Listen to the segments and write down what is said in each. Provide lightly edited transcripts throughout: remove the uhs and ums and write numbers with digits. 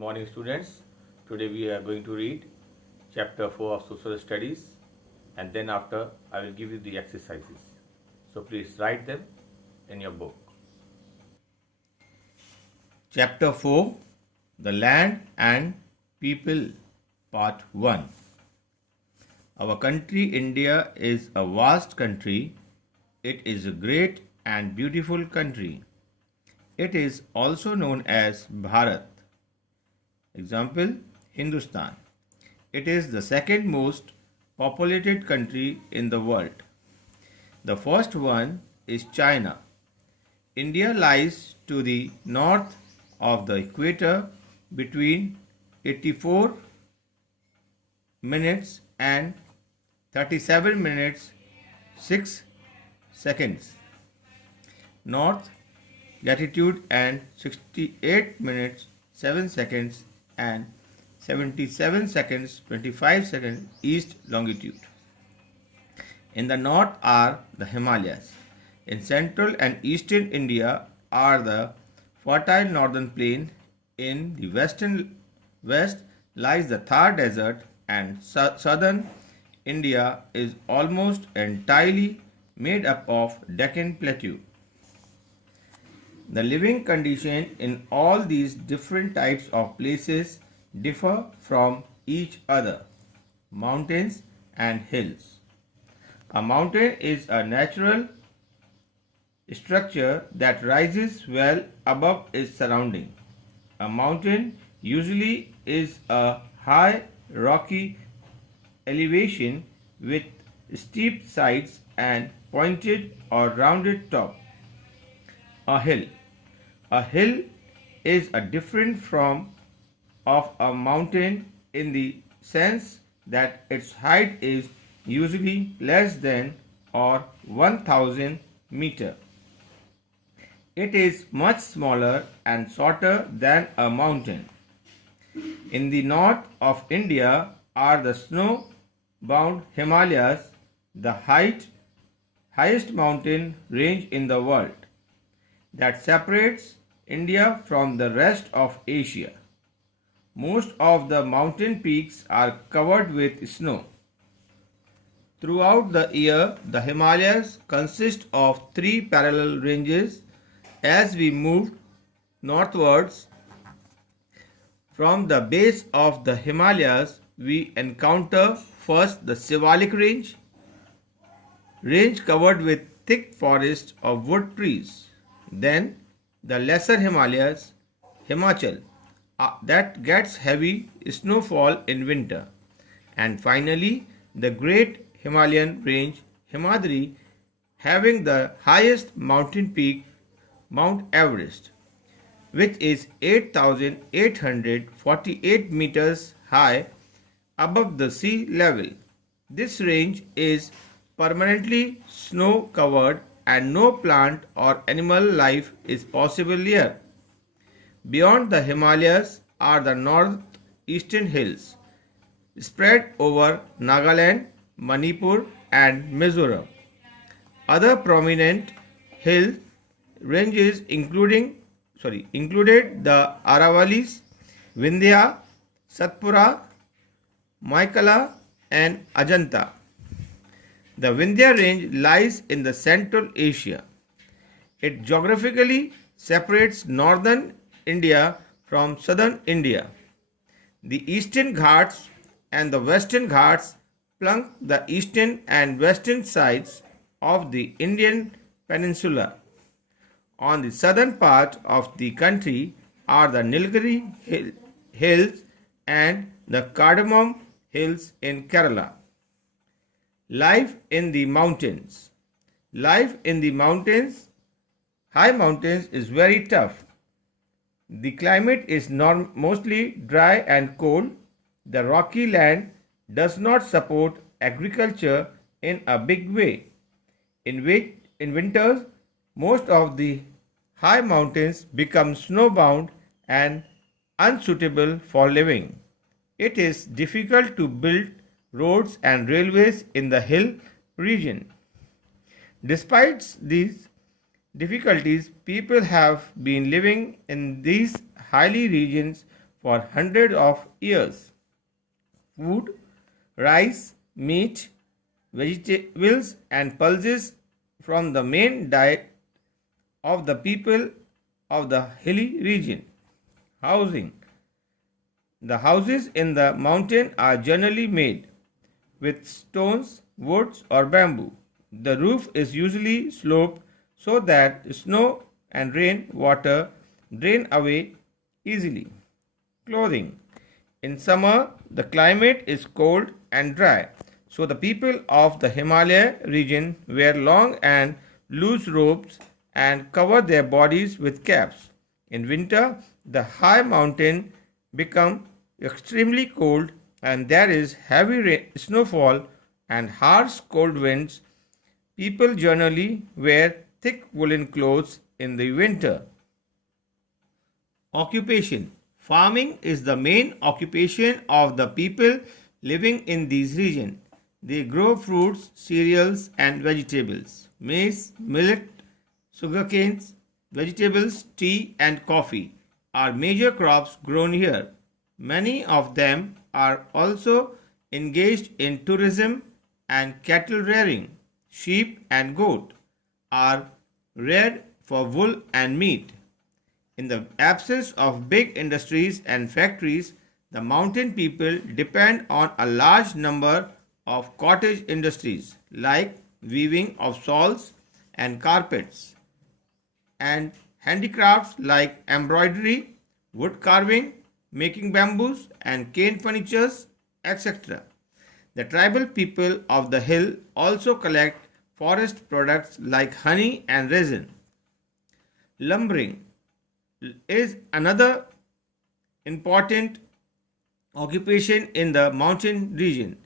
morning, students. Today we are going to read chapter 4 of social studies, and then after I will give you the exercises. So please write them in your book. Chapter 4, The Land and People, Part 1. Our country India is a vast country. It is a great and beautiful country. It is also known as Bharat. Example, Hindustan. It is the second most populated country in the world. The first one is China. India lies to the north of the equator between 84 minutes and 37 minutes 6 seconds north latitude and 68 minutes 7 seconds and 77 seconds 25 seconds east longitude. In the north are the Himalayas. In central and eastern India are the fertile northern plain. In the west lies the Thar desert, and southern India is almost entirely made up of Deccan Plateau. The living condition in all these different types of places differ from each other. Mountains and hills. A mountain is a natural structure that rises well above its surrounding. A mountain usually is a high rocky elevation with steep sides and pointed or rounded top. A hill. A hill is a different from of a mountain in the sense that its height is usually less than or 1000 meter. It is much smaller and shorter than a mountain. In the north of India are the snow-bound Himalayas, the highest mountain range in the world that separates India from the rest of Asia. Most of the mountain peaks are covered with snow. Throughout the year, the Himalayas consist of 3 parallel ranges. As we move northwards from the base of the Himalayas, we encounter first the Shivalik range covered with thick forest of wood trees. Then the lesser Himalayas, Himachal, that gets heavy snowfall in winter. And finally, the great Himalayan range, Himadri, having the highest mountain peak, Mount Everest, which is 8,848 meters high above the sea level. This range is permanently snow covered and no plant or animal life is possible here. Beyond the Himalayas are the northeastern hills spread over Nagaland, Manipur and Mizoram. Other prominent hill ranges included the Aravalis, Vindhya, Satpura, Maikala and Ajanta. The Vindhya range lies in the Central Asia. It geographically separates northern India from southern India. The Eastern Ghats and the Western Ghats flank the eastern and western sides of the Indian peninsula. On the southern part of the country are the Nilgiri Hills and the Cardamom Hills in Kerala. Life in the mountains. Life in the high mountains is very tough. The climate is mostly dry and cold. The rocky land does not support agriculture in a big way. In winters, most of the high mountains become snowbound and unsuitable for living. It is difficult to build roads and railways in the hill region. Despite these difficulties, people have been living in these hilly regions for hundreds of years. Food, rice, meat, vegetables, and pulses from the main diet of the people of the hilly region. Housing. The houses in the mountain are generally made with stones, woods, or bamboo. The roof is usually sloped so that snow and rain water drain away easily. Clothing. In summer, the climate is cold and dry, so the people of the Himalaya region wear long and loose robes and cover their bodies with caps. In winter, the high mountain become extremely cold and there is heavy snowfall and harsh cold winds. People generally wear thick woolen clothes in the winter. Occupation. Farming is the main occupation of the people living in these regions. They grow fruits, cereals, and vegetables. Maize, millet, sugarcanes, vegetables, tea, and coffee are major crops grown here. Many of them are also engaged in tourism and cattle rearing. Sheep and goat are reared for wool and meat. In the absence of big industries and factories, the mountain people depend on a large number of cottage industries like weaving of shawls and carpets, and handicrafts like embroidery, wood carving, making bamboos and cane furnitures, etc. The tribal people of the hill also collect forest products like honey and resin. Lumbering is another important occupation in the mountain region.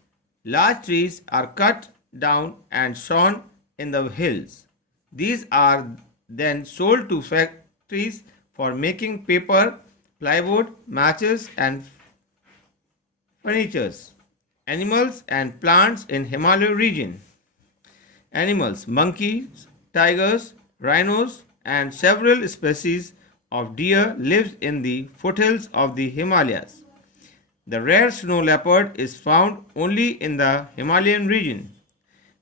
Large trees are cut down and sawn in the hills. These are then sold to factories for making paper, plywood, matches, and furniture. Animals and plants in Himalaya region. Animals, monkeys, tigers, rhinos, and several species of deer live in the foothills of the Himalayas. The rare snow leopard is found only in the Himalayan region.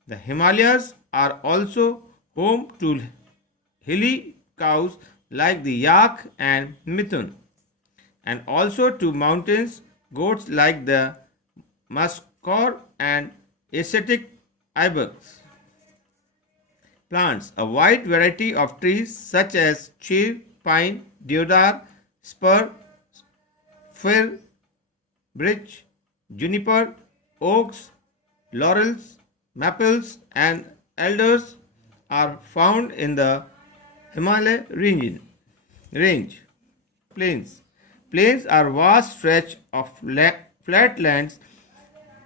The Himalayas are also home to hilly cows like the yak and mithun, and also to mountains goats like the muskor and Asiatic ibex. Plants. A wide variety of trees such as cher, pine, deodar, spur, fir, birch, juniper, oaks, laurels, maples, and elders are found in the Himalaya range. Plains. Plains are vast stretch of flat lands.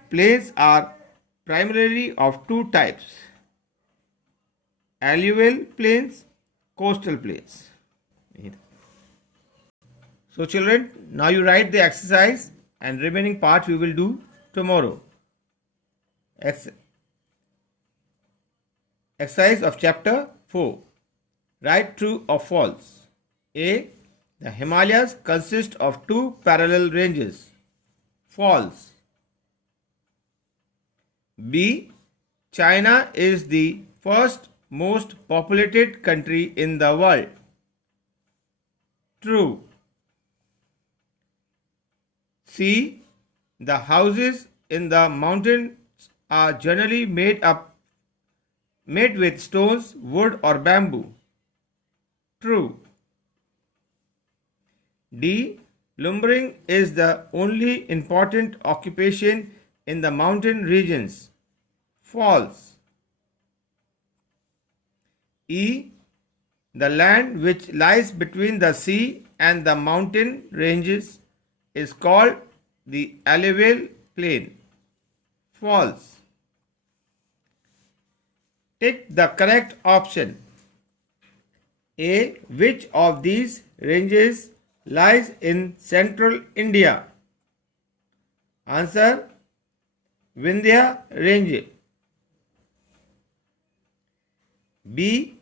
Plains are primarily of two types: alluvial plains, coastal plains. So children, now you write the exercise and remaining part we will do tomorrow. Exercise of chapter 4. Write true or false. A. The Himalayas consist of two parallel ranges. False. B. China is the first most populated country in the world. True. C. The houses in the mountains are generally made with stones, wood, or bamboo. True. D. Lumbering is the only important occupation in the mountain regions. False. E. The land which lies between the sea and the mountain ranges is called the alluvial plain. False. Take the correct option. A. Which of these ranges lies in central India? Answer: Vindhya range. B.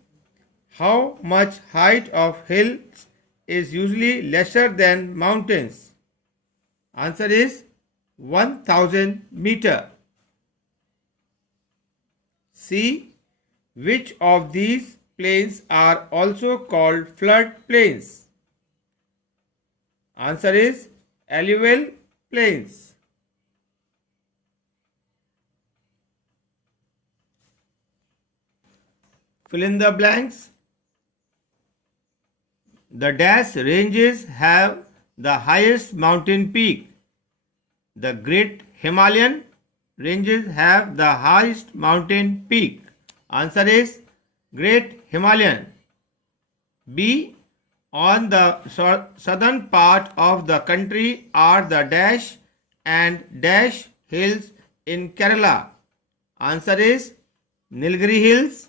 How much height of hills is usually lesser than mountains? Answer is 1000 meter. C. Which of these plains are also called flood plains? Answer is alluvial plains. Fill in the blanks. The dash ranges have the highest mountain peak. The Great Himalayan ranges have the highest mountain peak. Answer is Great Himalayan. B. On the southern part of the country are the dash and dash hills in Kerala. Answer is Nilgiri Hills,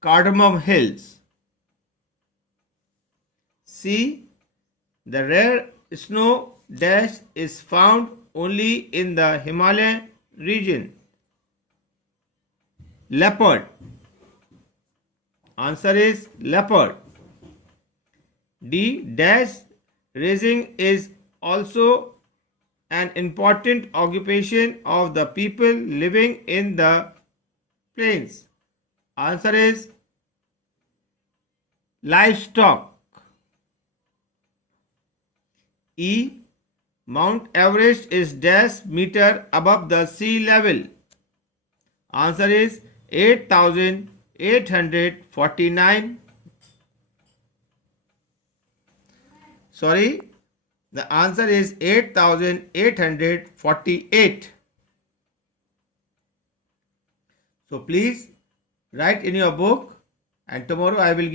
Cardamom Hills. C. The rare snow dash is found only in the Himalayan region. Leopard. Answer is leopard. D. Dash raising is also an important occupation of the people living in the plains. Answer is livestock. E. Mount Everest is dash meter above the sea level. Answer is 8,849. Sorry, the answer is 8,848. So please write in your book, and tomorrow we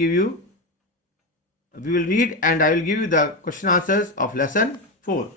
will read and I will give you the question answers of lesson 4.